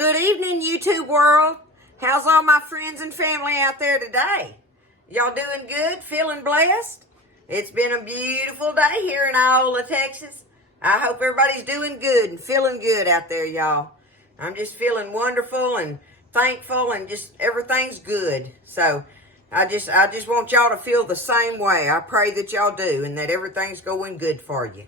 Good evening, YouTube world. How's all my friends and family out there today? Y'all doing good? Feeling blessed? It's been a beautiful day here in Iola, Texas. I hope everybody's doing good and feeling good out there, y'all. I'm just feeling wonderful and thankful and just everything's good. So I just want y'all to feel the same way. I pray that y'all do and that everything's going good for you.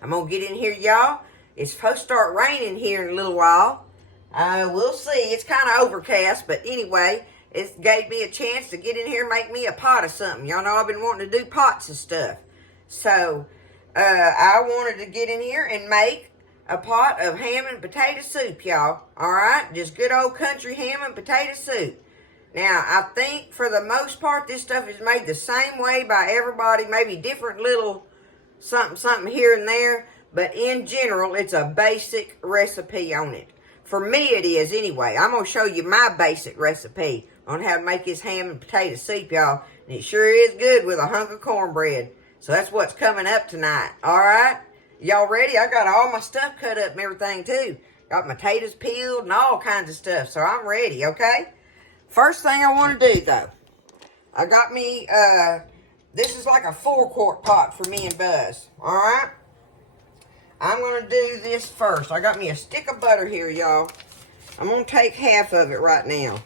I'm going to get in here, y'all. It's supposed to start raining here in a little while. We'll see. It's kind of overcast, but anyway, it gave me a chance to get in here and make me a pot of something. Y'all know I've been wanting to do pots and stuff. So, I wanted to get in here and make a pot of ham and potato soup, y'all. Alright? Just good old country ham and potato soup. Now, I think for the most part, this stuff is made the same way by everybody. Maybe different little something here and there. But in general, it's a basic recipe on it. For me, it is anyway. I'm going to show you my basic recipe on how to make this ham and potato soup, y'all. And it sure is good with a hunk of cornbread. So that's what's coming up tonight. Alright? Y'all ready? I got all my stuff cut up and everything too. Got my potatoes peeled and all kinds of stuff. So I'm ready, okay? First thing I want to do, though. I got me, this is like a 4-quart pot for me and Buzz. Alright? I'm going to do this first. I got me a stick of butter here, y'all. I'm going to take half of it right now.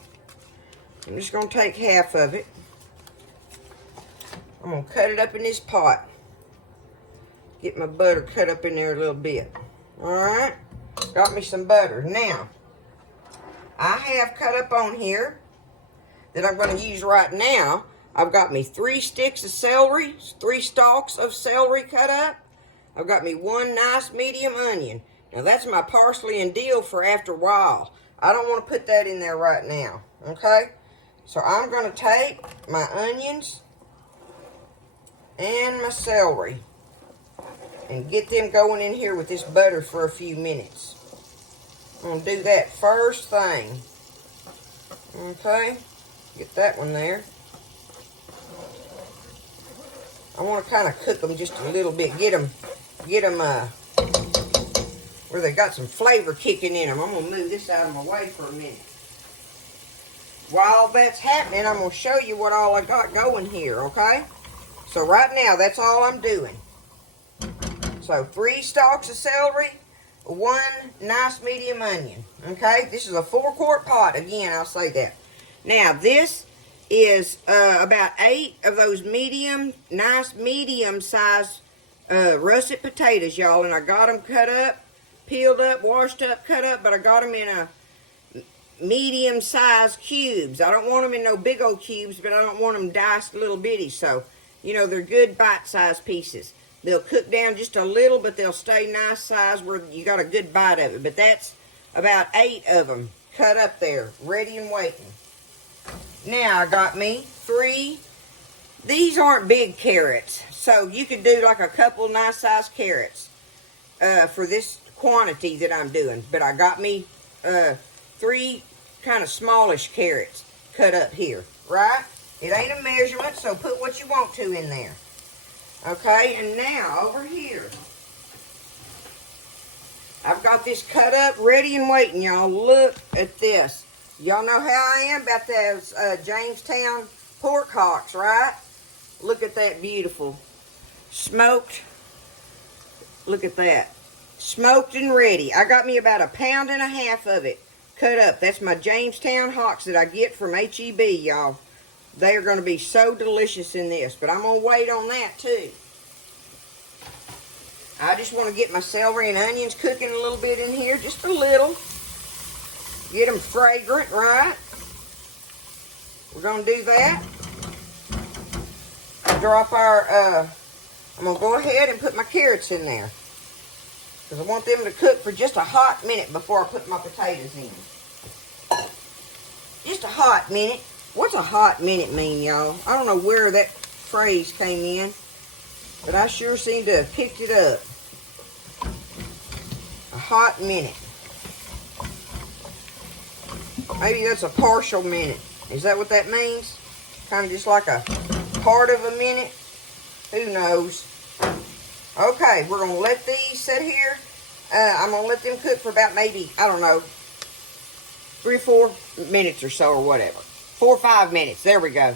I'm just going to take half of it. I'm going to cut it up in this pot. Get my butter cut up in there a little bit. Alright? Got me some butter. Now, I have cut up on here that I'm going to use right now. I've got me 3 sticks of celery, 3 stalks of celery cut up. I've got me 1 nice medium onion. Now that's my parsley and dill for after a while. I don't want to put that in there right now. Okay? So I'm going to take my onions and my celery and get them going in here with this butter for a few minutes. I'm going to do that first thing. Okay? Get that one there. I want to kind of cook them just a little bit. Get them where they got some flavor kicking in them. I'm going to move this out of my way for a minute. While that's happening, I'm going to show you what all I got going here, okay? So right now, that's all I'm doing. So 3 stalks of celery, 1 nice medium onion, okay? This is a 4-quart pot. Again, I'll say that. Now, this is about 8 of those nice medium-sized russet potatoes, y'all, and I got them cut up, peeled up, washed up, cut up, but I got them in a medium-sized cubes. I don't want them in no big old cubes, but I don't want them diced little bitty, so, you know, they're good bite-sized pieces. They'll cook down just a little, but they'll stay nice size where you got a good bite of it, but that's about 8 of them cut up there, ready and waiting. Now, I got me 3. These aren't big carrots, so you could do like a couple nice sized carrots for this quantity that I'm doing. But I got me 3 kind of smallish carrots cut up here, right? It ain't a measurement, so put what you want to in there. Okay, and now over here, I've got this cut up, ready and waiting, y'all. Look at this. Y'all know how I am about those Jamestown pork hocks, right? Look at that beautiful. Smoked. Look at that. Smoked and ready. I got me about 1.5 pounds of it cut up. That's my Jamestown hocks that I get from HEB, y'all. They are going to be so delicious in this. But I'm going to wait on that, too. I just want to get my celery and onions cooking a little bit in here. Just a little. Get them fragrant, right? We're going to do that. Drop our, I'm going to go ahead and put my carrots in there. Because I want them to cook for just a hot minute before I put my potatoes in. Just a hot minute. What's a hot minute mean, y'all? I don't know where that phrase came in. But I sure seem to have picked it up. A hot minute. Maybe that's a partial minute. Is that what that means? Kind of just like a part of a minute? Who knows? Okay, we're going to let these sit here. I'm going to let them cook for about maybe, I don't know, 3 or 4 minutes or so or whatever. 4 or 5 minutes. There we go.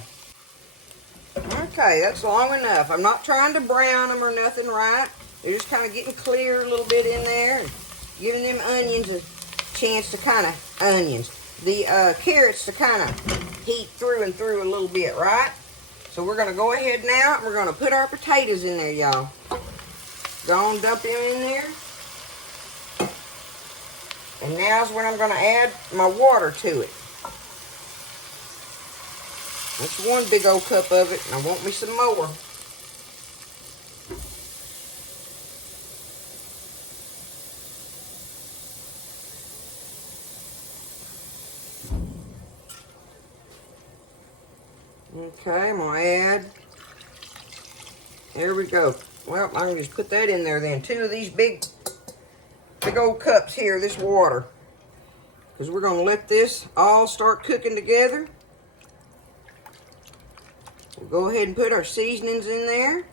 Okay, that's long enough. I'm not trying to brown them or nothing, right? They're just kind of getting clear a little bit in there and giving them onions a chance to the carrots to kind of heat through and through a little bit, right? So we're going to go ahead now and we're going to put our potatoes in there, y'all. Go on, dump them in there. And now's when I'm going to add my water to it. That's one big old cup of it, and I want me some more. Okay, I'm going to add, there we go. Well, I can just put that in there then. 2 of these big old cups here, this water. Because we're going to let this all start cooking together. We'll go ahead and put our seasonings in there.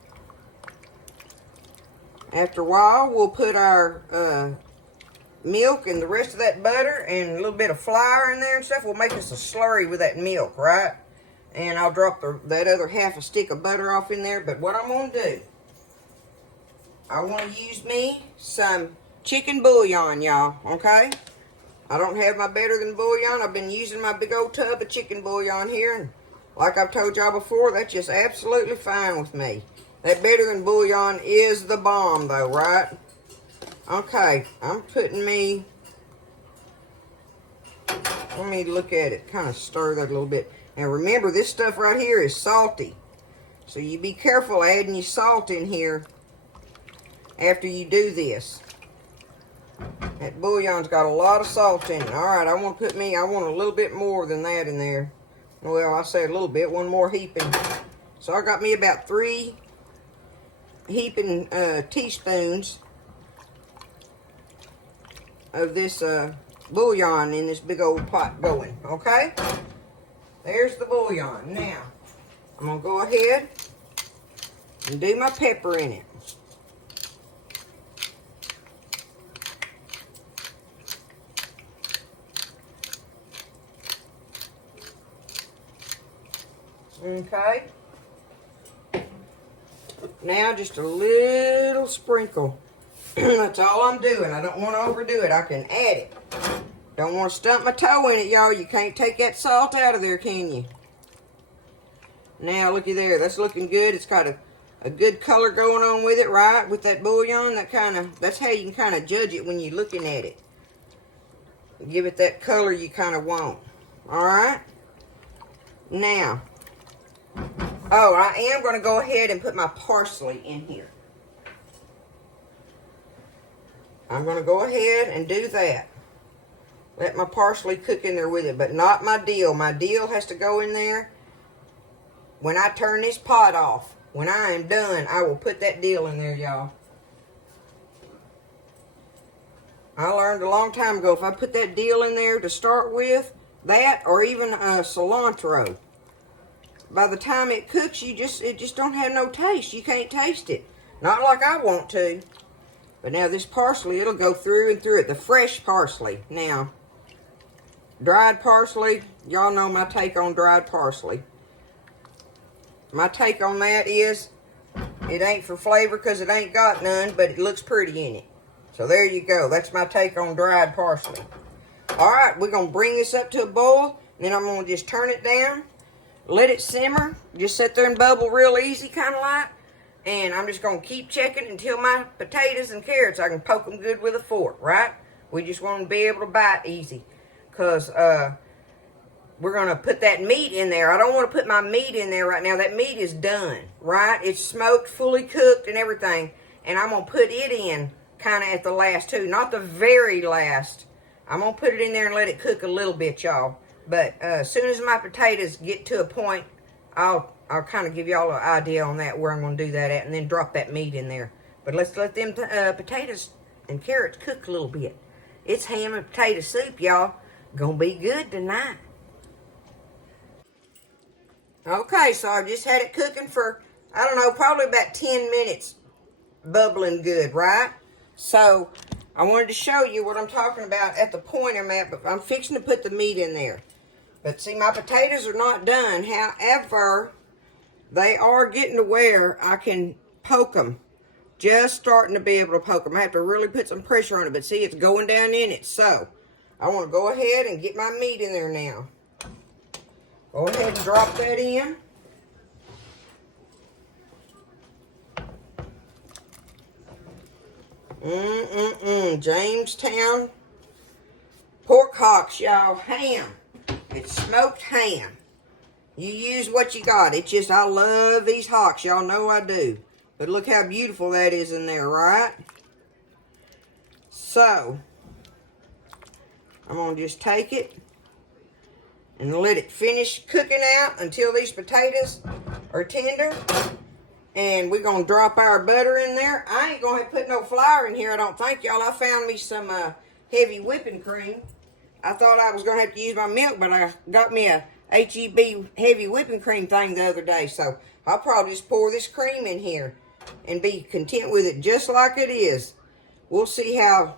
After a while, we'll put our milk and the rest of that butter and a little bit of flour in there and stuff. We'll make us a slurry with that milk, right? And I'll drop that other half a stick of butter off in there. But what I'm going to do, I want to use me some chicken bouillon, y'all, okay? I don't have my better than bouillon. I've been using my big old tub of chicken bouillon here. And like I've told y'all before, that's just absolutely fine with me. That better than bouillon is the bomb, though, right? Okay, I'm putting me... Let me look at it. Kind of stir that a little bit. Now, remember, this stuff right here is salty. So you be careful adding your salt in here after you do this. That bouillon's got a lot of salt in it. All right, I want a little bit more than that in there. Well, I say a little bit, one more heaping. So I got me about 3 heaping teaspoons of this bouillon in this big old pot going, okay? There's the bouillon. Now, I'm going to go ahead and do my pepper in it. Okay. Now just a little sprinkle. That's all I'm doing. I don't want to overdo it. I can add it. Don't want to stump my toe in it, y'all. You can't take that salt out of there, can you? Now, looky there. That's looking good. It's got a good color going on with it, right? With that bouillon, that's how you can kind of judge it when you're looking at it. Give it that color you kind of want. All right? Now, I am going to go ahead and put my parsley in here. I'm going to go ahead and do that. Let my parsley cook in there with it, but not my dill. My dill has to go in there when I turn this pot off. When I am done, I will put that dill in there, y'all. I learned a long time ago, if I put that dill in there to start with, that or even cilantro, by the time it cooks, it just don't have no taste. You can't taste it. Not like I want to. But now this parsley, it'll go through and through it. The fresh parsley. Now, dried parsley, y'all know my take on dried parsley. My take on that is, it ain't for flavor because it ain't got none, but it looks pretty in it. So there you go. That's my take on dried parsley. Alright, we're going to bring this up to a boil. Then I'm going to just turn it down. Let it simmer. Just sit there and bubble real easy, kind of like. And I'm just going to keep checking until my potatoes and carrots, I can poke them good with a fork, right? We just want to be able to bite easy. Because we're going to put that meat in there. I don't want to put my meat in there right now. That meat is done, right? It's smoked, fully cooked and everything. And I'm going to put it in kind of at the last too. Not the very last. I'm going to put it in there and let it cook a little bit, y'all. But as soon as my potatoes get to a point, I'll kind of give y'all an idea on that, where I'm going to do that at, and then drop that meat in there. But let's let them potatoes and carrots cook a little bit. It's ham and potato soup, y'all. Gonna be good tonight. Okay, so I just had it cooking for, I don't know, probably about 10 minutes, bubbling good, right? So I wanted to show you what I'm talking about at the point I'm at, but I'm fixing to put the meat in there. But see, my potatoes are not done. However, they are getting to where I can poke them. Just starting to be able to poke them. I have to really put some pressure on it, but see, it's going down in it. So, I want to go ahead and get my meat in there now. Go ahead and drop that in. Jamestown pork hocks, y'all. Ham. It's smoked ham. You use what you got. It's just, I love these hocks. Y'all know I do. But look how beautiful that is in there, right? So, I'm going to just take it and let it finish cooking out until these potatoes are tender. And we're going to drop our butter in there. I ain't going to put no flour in here, I don't think, y'all. I found me some heavy whipping cream. I thought I was going to have to use my milk, but I got me a HEB heavy whipping cream thing the other day. So I'll probably just pour this cream in here and be content with it just like it is. We'll see how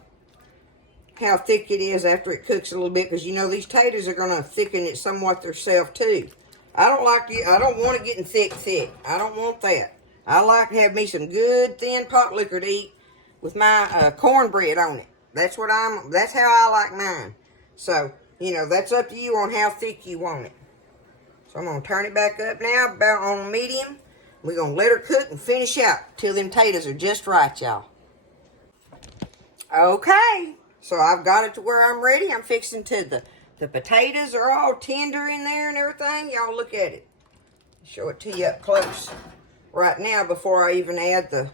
thick it is after it cooks a little bit, because you know these taters are going to thicken it somewhat themselves too. I don't want it getting thick. I don't want that. I like to have me some good thin pot liquor to eat with my cornbread on it. That's how I like mine. So, you know, that's up to you on how thick you want it. So I'm going to turn it back up now, about on medium. We're going to let her cook and finish out till them taters are just right, y'all. Okay, so I've got it to where I'm ready. I'm fixing to the potatoes are all tender in there and everything. Y'all look at it. Show it to you up close right now before I even add the...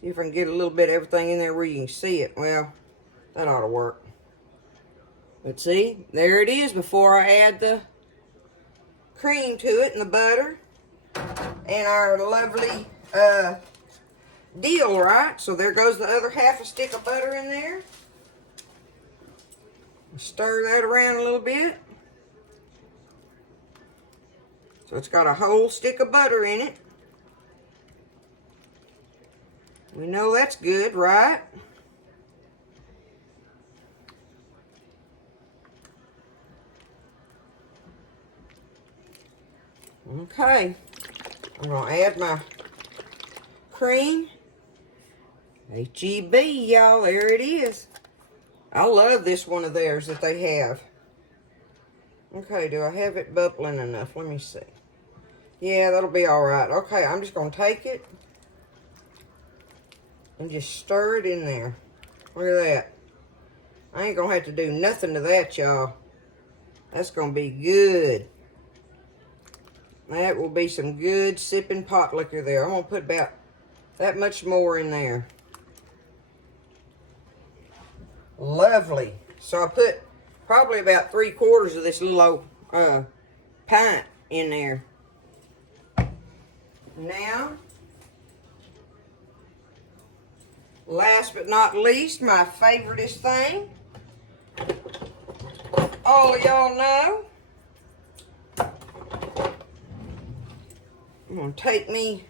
See if I can get a little bit of everything in there where you can see it. Well, that ought to work. But see, there it is before I add the cream to it and the butter and our lovely deal, right? So there goes the other half a stick of butter in there. Stir that around a little bit. So it's got a whole stick of butter in it. We know that's good, right? Okay. I'm going to add my cream. HEB, y'all. There it is. I love this one of theirs that they have. Okay, do I have it bubbling enough? Let me see. Yeah, that'll be all right. Okay, I'm just going to take it and just stir it in there. Look at that. I ain't going to have to do nothing to that, y'all. That's going to be good. That will be some good sipping pot liquor there. I'm going to put about that much more in there. Lovely. So I put probably about 3/4 of this little old pint in there. Now, last but not least, my favoriteest thing. All of y'all know. I'm going to take me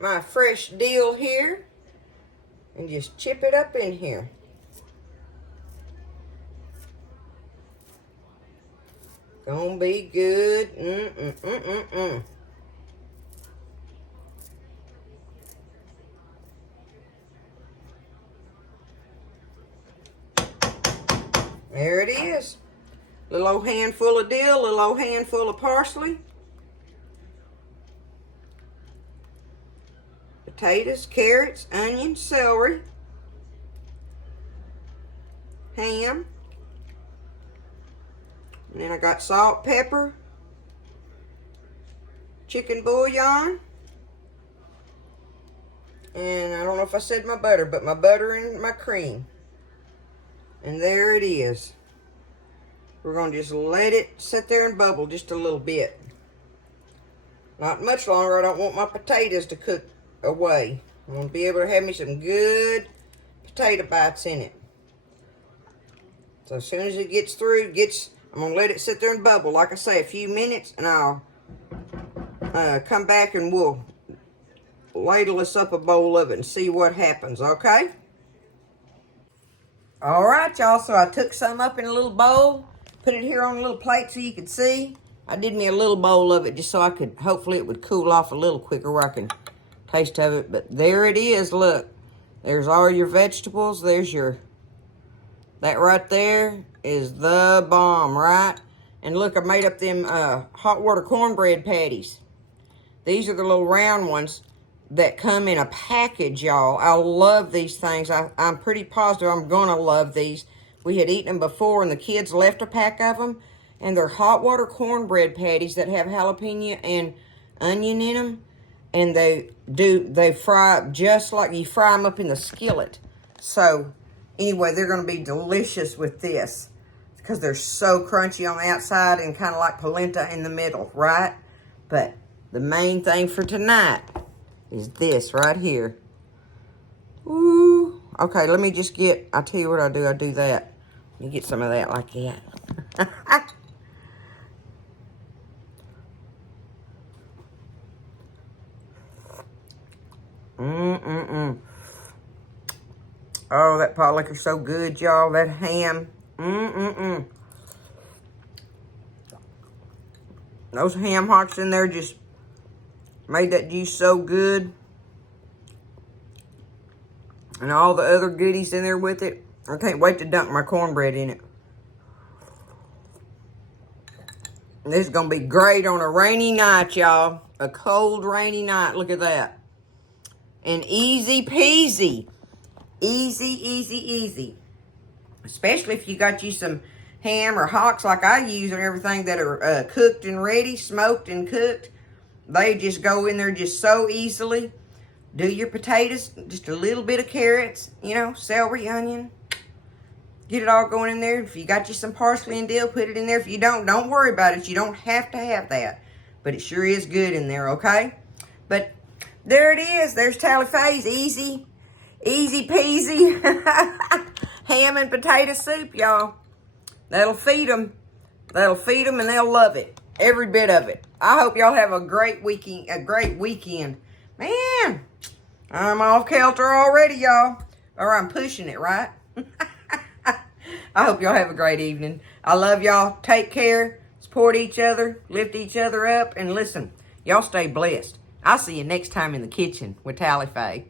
my fresh dill here and just chip it up in here. Gonna be good. There it is. Little old handful of dill, little old handful of parsley. Potatoes, carrots, onions, celery. Ham. And then I got salt, pepper, chicken bouillon. And I don't know if I said my butter, but my butter and my cream. And there it is. We're going to just let it sit there and bubble just a little bit. Not much longer. I don't want my potatoes to cook away. I want to be able to have me some good potato bites in it. So as soon as it gets through, I'm going to let it sit there and bubble, like I say, a few minutes, and I'll come back and we'll ladle us up a bowl of it and see what happens, okay? All right, y'all, so I took some up in a little bowl, put it here on a little plate so you could see. I did me a little bowl of it just so I could, hopefully it would cool off a little quicker where I can taste of it. But there it is, look. There's all your vegetables. There's your, that right there is the bomb, right? And look, I made up them hot water cornbread patties. These are the little round ones that come in a package, y'all. I love these things. I'm pretty positive I'm going to love these. We had eaten them before, and the kids left a pack of them. And they're hot water cornbread patties that have jalapeno and onion in them. And they fry up just like you fry them up in the skillet. So, anyway, they're going to be delicious with this. Because they're so crunchy on the outside and kind of like polenta in the middle, right? But the main thing for tonight is this right here. Ooh. Okay, let me just get, I'll tell you what I do that. Let me get some of that like that. Oh, that pot liquor's so good, y'all. That ham. Those ham hocks in there just made that juice so good. And all the other goodies in there with it. I can't wait to dunk my cornbread in it. This is going to be great on a rainy night, y'all. A cold, rainy night. Look at that. And easy peasy. Easy, easy, easy. Especially if you got you some ham or hocks like I use and everything that are cooked and ready, smoked and cooked. They just go in there just so easily. Do your potatoes, just a little bit of carrots, you know, celery, onion. Get it all going in there. If you got you some parsley and dill, put it in there. If you don't worry about it. You don't have to have that. But it sure is good in there, okay? But there it is. There's Tally Faye's easy peasy ham and potato soup, y'all. That'll feed them. That'll feed them and they'll love it. Every bit of it. I hope y'all have a great weekend. Man, I'm off kilter already, y'all. Or I'm pushing it, right? I hope y'all have a great evening. I love y'all. Take care. Support each other. Lift each other up. And listen, y'all stay blessed. I'll see you next time in the kitchen with Tally Faye.